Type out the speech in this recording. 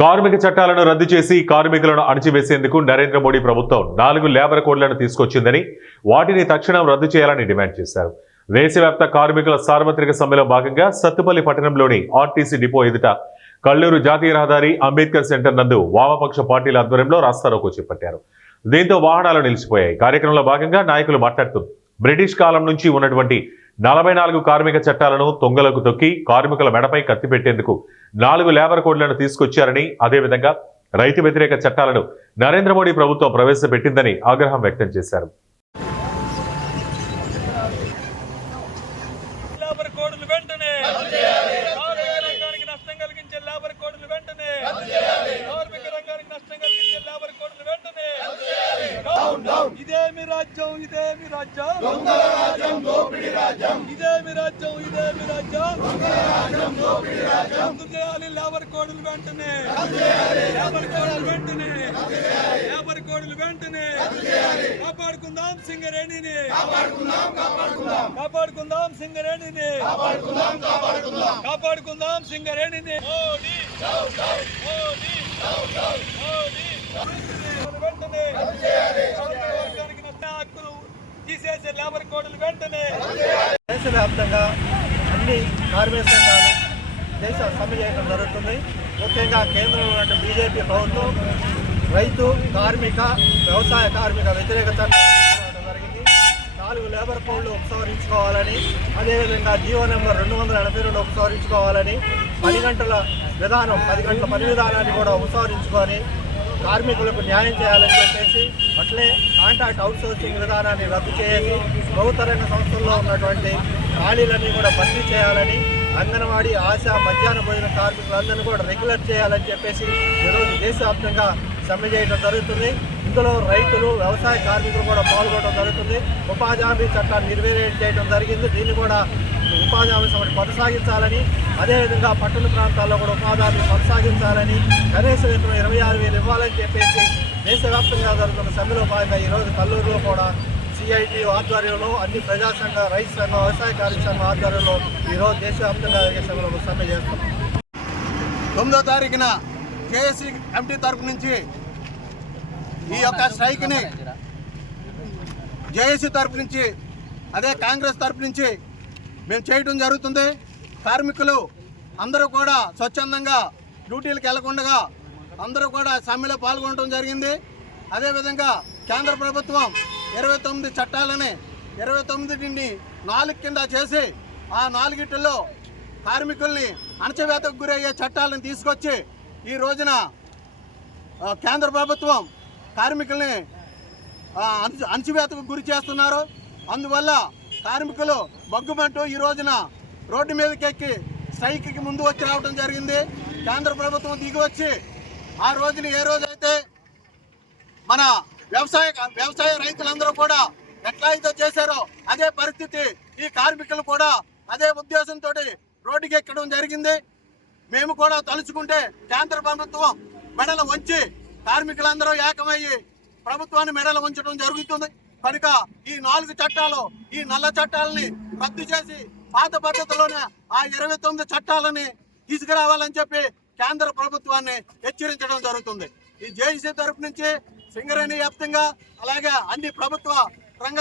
కార్మిక చట్టాలను రద్దు చేసి కార్మికులను అణచివేసేందుకు నరేంద్ర మోడీ ప్రభుత్వం 4 లేబర్ కోడ్లను తీసుకొచ్చిందని, వాటిని తక్షణం రద్దు చేయాలని డిమాండ్ చేశారు. దేశవ్యాప్త కార్మికుల సార్వత్రిక సమ్మెలో భాగంగా సత్తుపల్లి పట్టణంలోని ఆర్టీసీ డిపో ఎదుట కల్లూరు జాతీయ రహదారి అంబేద్కర్ సెంటర్ నందు వామపక్ష పార్టీల ఆధ్వర్యంలో రాస్తారోకో చేపట్టారు. దీంతో వాహనాలు నిలిచిపోయాయి. కార్యక్రమంలో భాగంగా నాయకులు మాట్లాడుతూ బ్రిటిష్ కాలం నుంచి ఉన్నటువంటి 44 కార్మిక చట్టాలను తొంగలకు తొక్కి కార్మికుల మెడపై కత్తి పెట్టేందుకు 4 లేబర్ కోడ్లను తీసుకొచ్చారని, అదేవిధంగా రైతు వ్యతిరేక చట్టాలను నరేంద్ర మోడీ ప్రభుత్వం ప్రవేశపెట్టిందని ఆగ్రహం వ్యక్తం చేశారు. ఇదేమి రాజ్యం ఇదేమి రాజ్యం దొంగల రాజ్యం దోపిడీ రాజ్యం ఇదేమి రాజ్యం ఇదేమి రాజ్యం దొంగల రాజ్యం దోపిడీ రాజ్యం రద్దు చేయాలి లేబర్ కోడ్లు వెంటనే రద్దు చేయాలి లేబర్ కోడ్లు వెంటనే రద్దు చేయాలి లేబర్ కోడ్లు వెంటనే రద్దు చేయాలి కాపాడుకుందాం సింగరేణిని కాపాడుకుందాం కాపాడుకుందాం కాపాడుకుందాం సింగరేణిని కాపాడుకుందాం కాపాడుకుందాం కాపాడుకుందాం సింగరేణిని మోడీ జై జై మోడీ జై జై మోడీ వెంటనే రద్దు చేయాలి దేశవ్యాప్తంగా అన్ని కార్మిక సంఘాలు దేశ సమ్మె చేయడం జరుగుతుంది. ముఖ్యంగా కేంద్రంలో ఉన్న బీజేపీ ప్రభుత్వం రైతు కార్మిక వ్యవసాయ కార్మిక వ్యతిరేక చట్టం జరిగింది. 4 లేబర్ కోడ్లు ఉపసంహరించుకోవాలని, అదేవిధంగా జీవో నెంబర్ 282 ఉపసంహరించుకోవాలని, 10 గంటల విధానం 10 గంటల పని విధానాన్ని కూడా ఉపసంహరించుకొని కార్మికులకు న్యాయం చేయాలని చెప్పేసి, అట్లే కాంట్రాక్ట్ అవుట్సోర్సింగ్ విధానాన్ని రద్దు చేసి ప్రభుత్వ రంగ సంస్థల్లో ఉన్నటువంటి ఖాళీలన్నీ కూడా భర్తీ చేయాలని, అంగన్వాడీ ఆశా మధ్యాహ్న భోజన కార్మికులందరినీ కూడా రెగ్యులర్ చేయాలని చెప్పేసి ఈరోజు దేశవ్యాప్తంగా సమ్మె చేయడం జరుగుతుంది. ఇందులో రైతులు వ్యవసాయ కార్మికులు కూడా పాల్గొనడం జరుగుతుంది. ఉపాధి హామీ చట్టాన్ని నిర్వీర్యం చేయడం జరిగింది. దీన్ని కూడా ఉపాధి హామీ సమ్మె కొనసాగించాలని, అదేవిధంగా పట్టణ ప్రాంతాల్లో కూడా ఉపాధి హామీ కొనసాగించాలని, కనీస వేతనం 26,000 ఇవ్వాలని చెప్పేసి దేశవ్యాప్తంగా జరుగుతున్న సమ్మెలో భాగంగా ఈరోజు కల్లూరులో కూడా సిఐటి ఆధ్వర్యంలో అన్ని ప్రజా సంఘ, రైతు సంఘం, వ్యవసాయ కార్మిక సంఘం ఆధ్వర్యంలో ఈరోజు దేశవ్యాప్తంగా సమ్మెలో సమ్మె చేస్తున్నాం. 9వ తారీఖున జేఏసీ కమిటీ తరపు నుంచి ఈ యొక్క స్ట్రైక్ని జేఏసీ తరపు నుంచి, అదే కాంగ్రెస్ తరపు నుంచి మేము చేయడం జరుగుతుంది. కార్మికులు అందరూ కూడా స్వచ్ఛందంగా డ్యూటీలకు వెళ్లకుండా అందరూ కూడా సమ్మెలో పాల్గొనడం జరిగింది. అదేవిధంగా కేంద్ర ప్రభుత్వం 29 చట్టాలని 29ని 4 కింద చేసి, ఆ 4 కార్మికుల్ని అణచివేతకు గురయ్యే చట్టాలను తీసుకొచ్చి ఈ రోజున కేంద్ర ప్రభుత్వం కార్మికుల్ని అణచివేతకు గురి చేస్తున్నారు. అందువల్ల కార్మికులు బగ్గుమంటూ ఈ రోజున రోడ్డు మీదకి ఎక్కి స్ట్రైక్కి ముందు వచ్చి రావడం జరిగింది. కేంద్ర ప్రభుత్వం దిగి వచ్చి ఆ రోజున ఏ రోజైతే మన వ్యవసాయ రైతులందరూ కూడా ఎట్లా అయితే చేశారో అదే పరిస్థితి ఈ కార్మికులు కూడా అదే ఉద్దేశంతో రోడ్డుకి ఎక్కడం జరిగింది. మేము కూడా తలుచుకుంటే కేంద్ర ప్రభుత్వం మెడలు వంచి కార్మికులందరూ ఏకమయ్యి ప్రభుత్వాన్ని మెడలు వంచడం జరుగుతుంది. కనుక ఈ 4 చట్టాలు, ఈ నల్ల చట్టాలని రద్దు చేసి పాత పద్ధతిలోనే ఆ 29 చట్టాలని తీసుకురావాలని చెప్పి కేంద్ర ప్రభుత్వాన్ని హెచ్చరించడం జరుగుతుంది. ఈ జేఏసీ తరపు నుంచి సింగరేణి వ్యాప్తంగా, అలాగే అన్ని ప్రభుత్వ రంగ